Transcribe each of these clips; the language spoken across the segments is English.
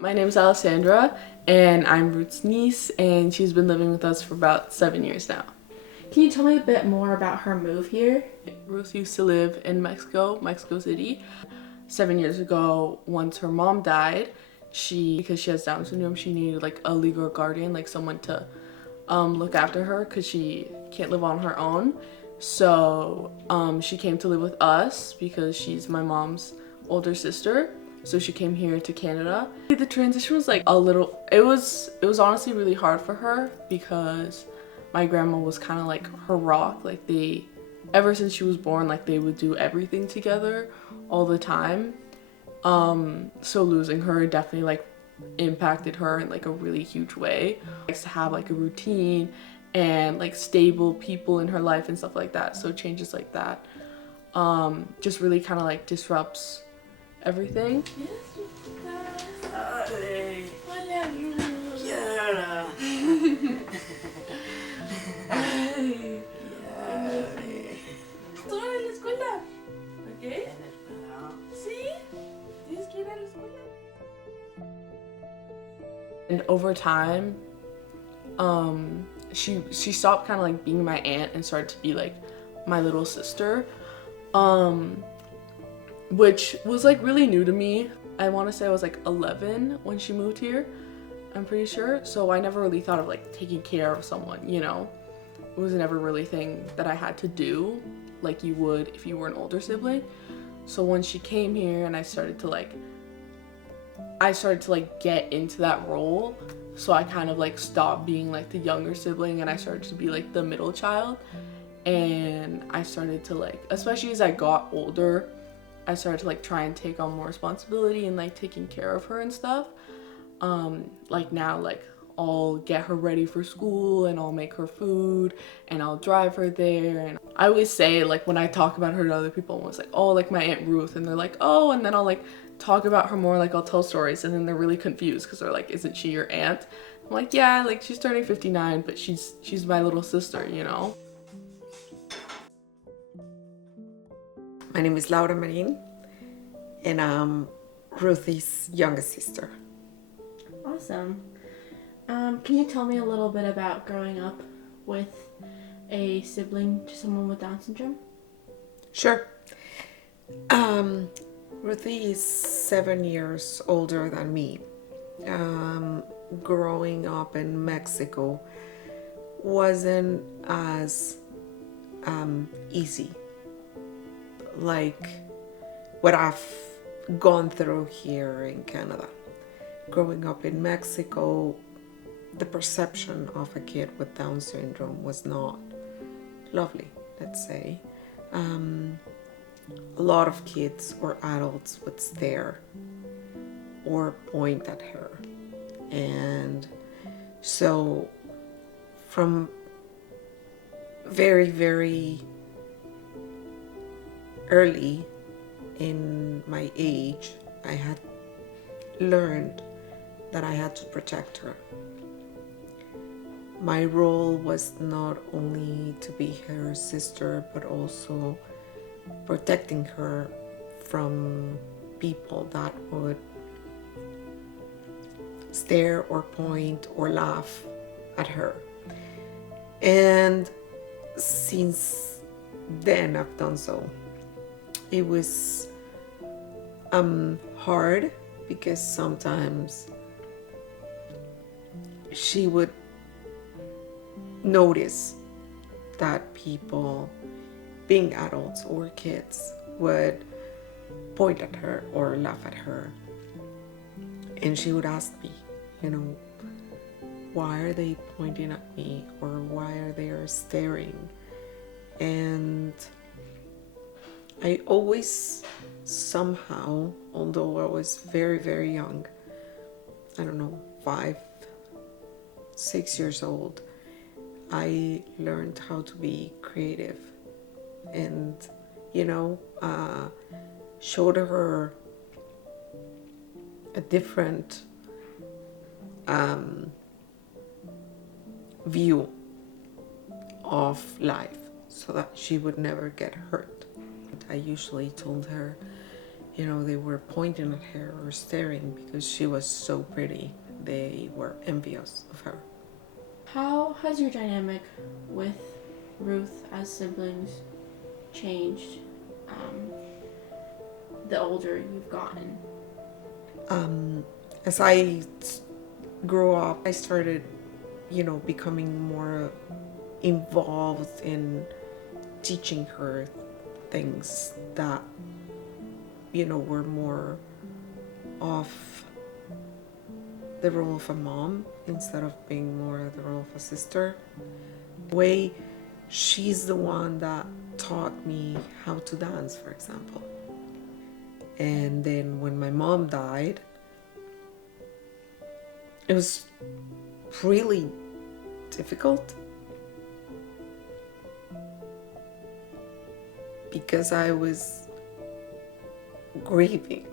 My name is Alessandra, and I'm Ruth's niece, and she's been living with us for about 7 years now. Can you tell me a bit more about her move here? Ruth used to live in Mexico City. 7 years ago, once her mom died, because she has Down syndrome, she needed like a legal guardian, like someone to look after her because she can't live on her own. So she came to live with us because she's my mom's older sister. So she came here to Canada. The transition was like it was honestly really hard for her because my grandma was kind of like her rock. Like ever since she was born, like they would do everything together all the time. So losing her definitely like impacted her in like a really huge way. She likes to have like a routine and like stable people in her life and stuff like that. So changes like that just really kind of like disrupts everything. And over time, she stopped kind of like being my aunt and started to be like my little sister, which was like really new to me. I want to say I was like 11 when she moved here, I'm pretty sure. So I never really thought of like taking care of someone, you know? It was never really a thing that I had to do like you would if you were an older sibling. So when she came here and I started to like get into that role, so I kind of like stopped being like the younger sibling and I started to be like the middle child. And I started to like, especially as I got older, I started to like try and take on more responsibility and like taking care of her and stuff. Like now, like I'll get her ready for school and I'll make her food and I'll drive her there. And I always say, like when I talk about her to other people, I'm always like, oh, like my Aunt Ruth, and they're like, oh, and then I'll like talk about her more, like I'll tell stories, and then they're really confused because they're like, isn't she your aunt? I'm like, yeah, like she's turning 59, but she's my little sister, you know? My name is Laura Marin, and I'm Ruthie's youngest sister. Awesome. Can you tell me a little bit about growing up with a sibling to someone with Down syndrome? Sure. Ruthie is 7 years older than me. Growing up in Mexico wasn't as easy like what I've gone through here in Canada. Growing up in Mexico, the perception of a kid with Down syndrome was not lovely, let's say. A lot of kids or adults would stare or point at her. And so from very, very early in my age, I had learned that I had to protect her. My role was not only to be her sister, but also protecting her from people that would stare or point or laugh at her. And since then I've done so. It was hard because sometimes she would notice that people, being adults or kids, would point at her or laugh at her. And she would ask me, why are they pointing at me, or why are they staring? And I always somehow, although I was very, very young, I don't know, 5, 6 years old, I learned how to be creative and, showed her a different view of life so that she would never get hurt. I usually told her, they were pointing at her or staring because she was so pretty. They were envious of her. How has your dynamic with Ruth as siblings changed the older you've gotten? As I grew up, I started, becoming more involved in teaching her things that, were more of the role of a mom instead of being more the role of a sister. The way she's the one that taught me how to dance, for example. And then when my mom died, it was really difficult because I was grieving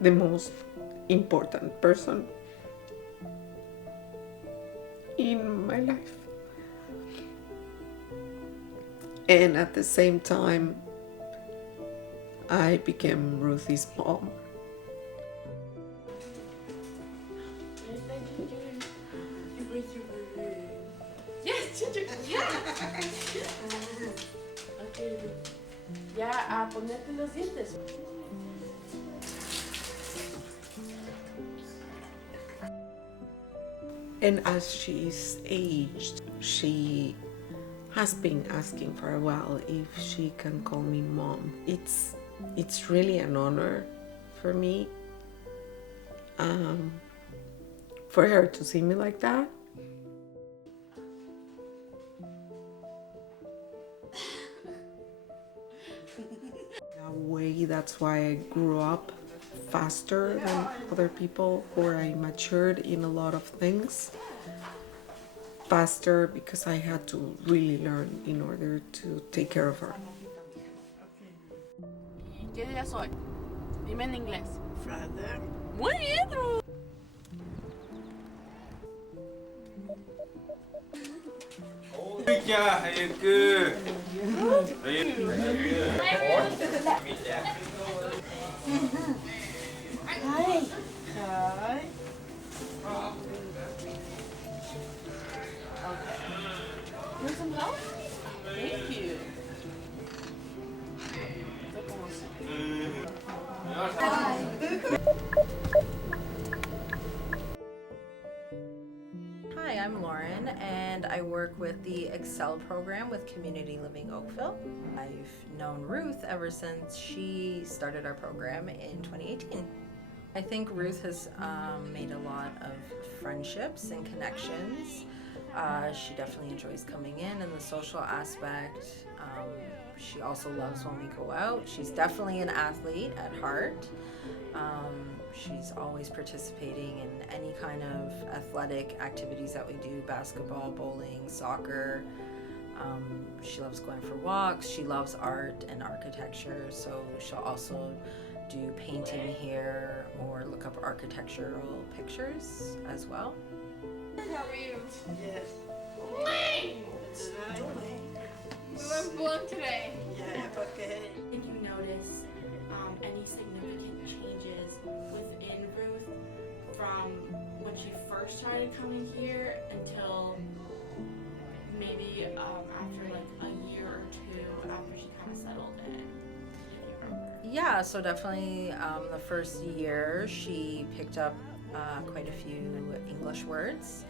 the most important person in my life. And at the same time, I became Ruthie's mom. Yes, yeah. Okay. Ya, a ponerte los dientes. And as she's aged, she has been asking for a while if she can call me mom. It's really an honor for me, for her to see me like that. In a way, that's why I grew up faster than other people, or I matured in a lot of things faster because I had to really learn in order to take care of her. ¿Qué día soy? Dime en inglés. Friday. Muy bien, Ruth. Hi. Want some help? Thank you. Hi, I'm Lauren, and I work with the Excel program with Community Living Oakville. I've known Ruth ever since she started our program in 2018. I think Ruth has made a lot of friendships and connections. She definitely enjoys coming in the social aspect. She also loves when we go out. She's definitely an athlete at heart. She's always participating in any kind of athletic activities that we do, basketball, bowling, soccer. She loves going for walks. She loves art and architecture, so she'll also do painting here or look up architectural pictures as well. Yes. We went bowling today. Yeah, okay. Did you notice any significant changes within Ruth from when she first started coming here until maybe after like a year or two after she kind of settled in? If you remember. Yeah, so definitely the first year she picked up quite a few English words.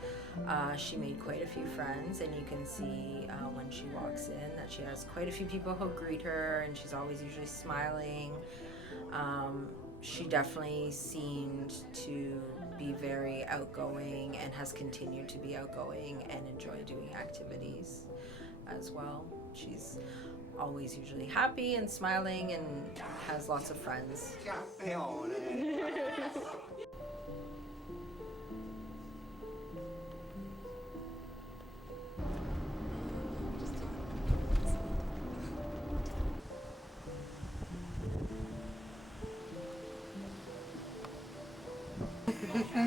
She made quite a few friends, and you can see when she walks in that she has quite a few people who greet her, and she's always usually smiling. She definitely seemed to be very outgoing and has continued to be outgoing and enjoy doing activities as well. She's always usually happy and smiling and has lots of friends.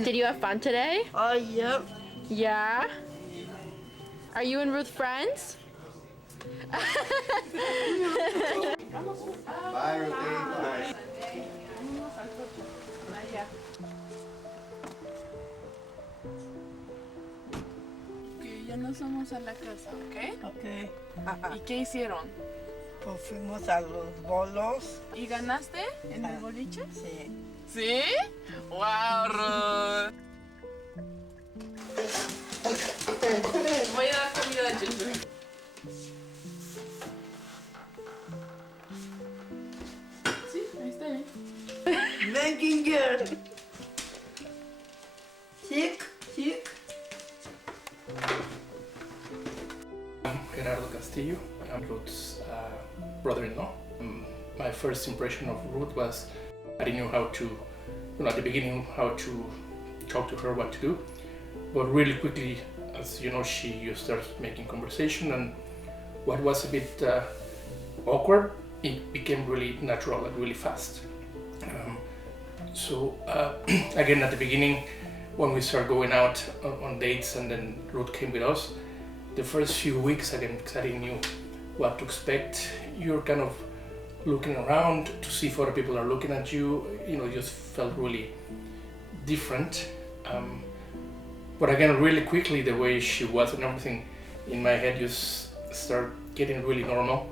Did you have fun today? Oh, yep. Yeah? Are you and Ruth friends? vamos. Bye, Ruthie. Bye. Vámonos al coche. Allá. Ok, ya nos vamos a la casa, ¿ok? Ok. ¿Y qué hicieron? Pues fuimos a los bolos. ¿Y ganaste en el boliche? Sí. ¿Sí? ¡Wow, Ruth! Voy a dar comida a Ginger. Sí, ahí está, ¿eh? Ven, Ginger. Chic, chic. I'm Gerardo Castillo. I'm Ruth's brother-in-law. My first impression of Ruth was I didn't know how to, at the beginning, how to talk to her, what to do. But really quickly, as you know, you start making conversation, and what was a bit awkward, it became really natural and really fast. So again, at the beginning, when we started going out on dates, and then Ruth came with us, the first few weeks, again, because I didn't know what to expect, you're kind of looking around to see if other people are looking at you. Just felt really different. But again, really quickly, the way she was and everything in my head just started getting really normal.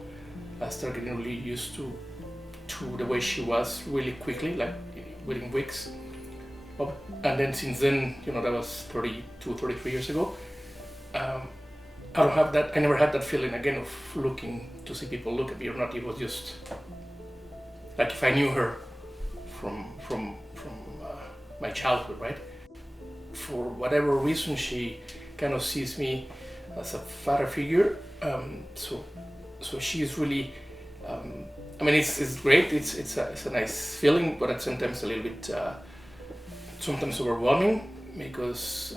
I started getting really used to the way she was really quickly, like within weeks. And then since then, that was 32, 33 years ago. I don't have that. I never had that feeling again of looking to see people look at me or not. It was just like if I knew her from my childhood, right? For whatever reason, she kind of sees me as a father figure. So she's really. I mean, it's great. It's a nice feeling, but at sometimes a little bit sometimes overwhelming because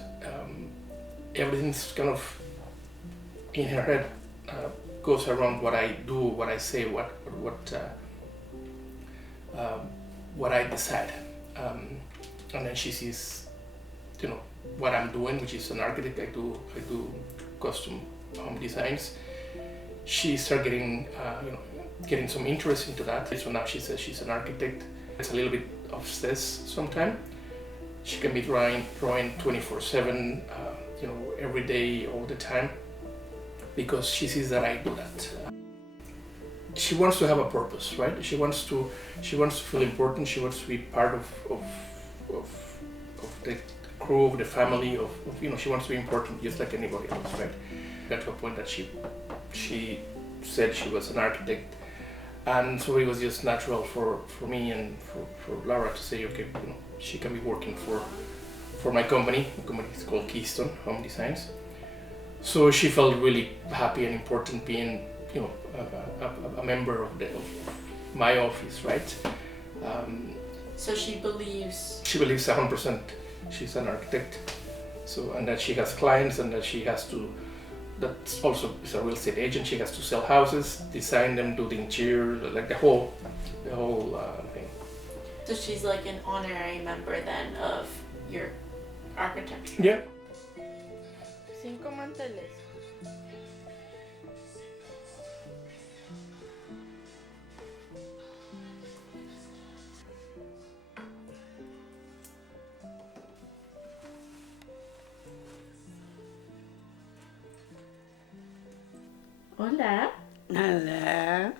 everything's kind of in her head goes around what I do, what I say, what I decide, and then she sees, what I'm doing, which is an architect. I do custom home designs. She started getting some interest into that. So now she says she's an architect. It's a little bit obsessed sometimes. She can be drawing 24/7, every day, all the time, because she sees that I do that. She wants to have a purpose, right? She wants to feel important. She wants to be part of the crew, of the family, of she wants to be important just like anybody else, right? Got to a point that she said she was an architect, and so it was just natural for me and for Laura to say, okay, she can be working for my company. The company is called Keystone Home Designs. So she felt really happy and important being, a member of my office, right? So she believes. She believes 100% she's an architect. So, and that she has clients, and that she has to. That also is a real estate agent. She has to sell houses, design them, do the interior, like the whole thing. So she's like an honorary member then of your architecture. Yeah. 5 manteles. Hola, Hola.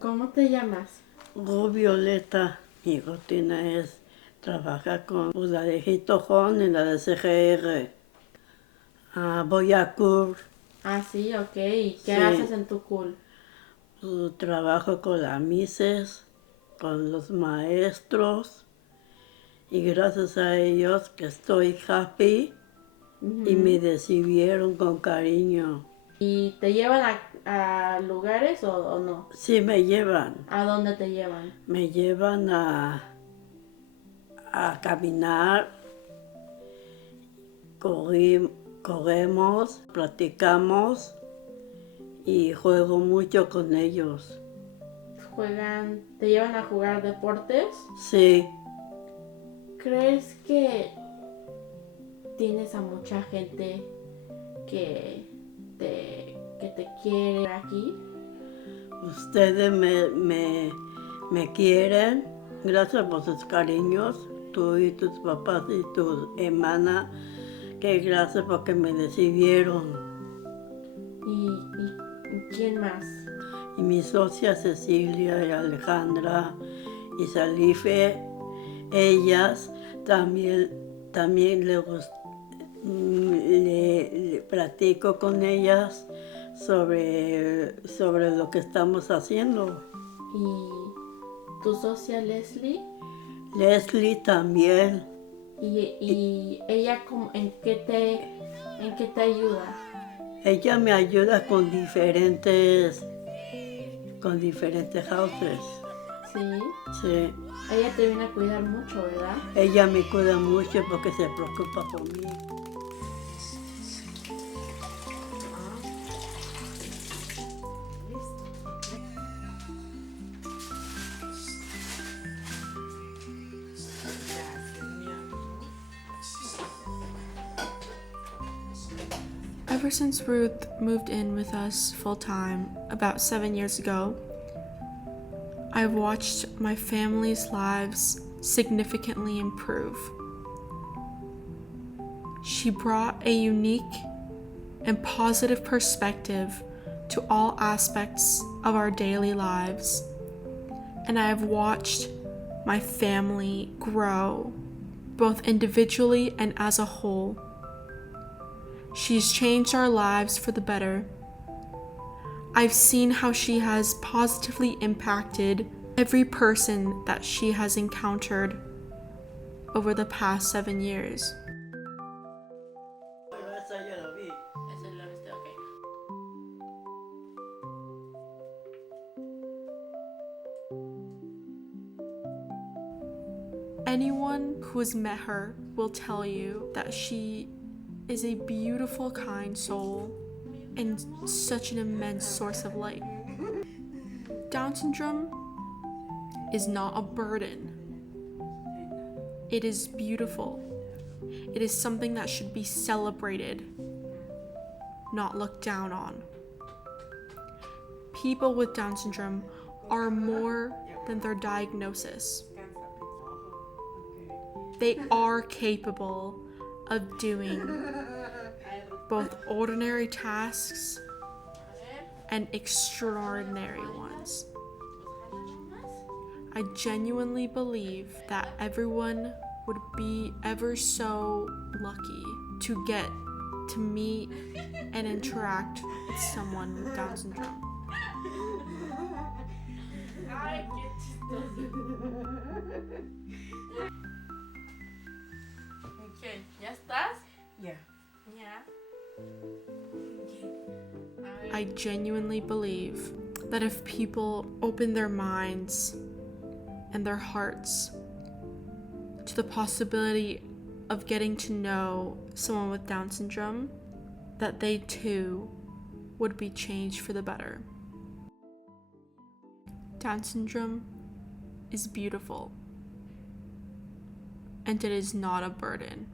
¿cómo te llamas? Violeta. Mi rutina es trabajar con la de Jitojón y la de CGR. Voy a CUR. Ah, sí, ok. ¿Y qué Sí. haces en tu cool? Trabajo con las mises, con los maestros. Y gracias a ellos que estoy happy y me recibieron con cariño. ¿Y te llevan a lugares o no? Sí me llevan. ¿A dónde te llevan? Me llevan a caminar, corremos, platicamos y juego mucho con ellos. ¿Te llevan a jugar deportes? Sí, ¿Crees que tienes a mucha gente que te quiere aquí? Ustedes me quieren. Gracias por sus cariños. Tú y tus papás y tu hermana. Que gracias porque me recibieron. ¿Y quién más? Y mi socia Cecilia y Alejandra y Salife, ellas también le platico con ellas sobre lo que estamos haciendo. ¿Y tu socia Leslie? Leslie también. ¿Y ella en qué te ayuda? Ella me ayuda con diferentes houses. Sí. Sí. Ella te viene a cuidar mucho, ¿verdad? Ella me cuida mucho porque se preocupa por mí. Ever since Ruth moved in with us full-time about 7 years ago, I've watched my family's lives significantly improve. She brought a unique and positive perspective to all aspects of our daily lives, and I have watched my family grow, both individually and as a whole. She's changed our lives for the better. I've seen how she has positively impacted every person that she has encountered over the past 7 years. Anyone who has met her will tell you that she is a beautiful, kind soul and such an immense source of light. Down syndrome is not a burden. It is beautiful. It is something that should be celebrated, not looked down on. People with Down syndrome are more than their diagnosis. They are capable of doing both ordinary tasks and extraordinary ones. I genuinely believe that everyone would be ever so lucky to get to meet and interact with someone with Down syndrome. Okay, ¿ya estás? Yeah. Yeah. I genuinely believe that if people open their minds and their hearts to the possibility of getting to know someone with Down syndrome, that they too would be changed for the better. Down syndrome is beautiful, and it is not a burden.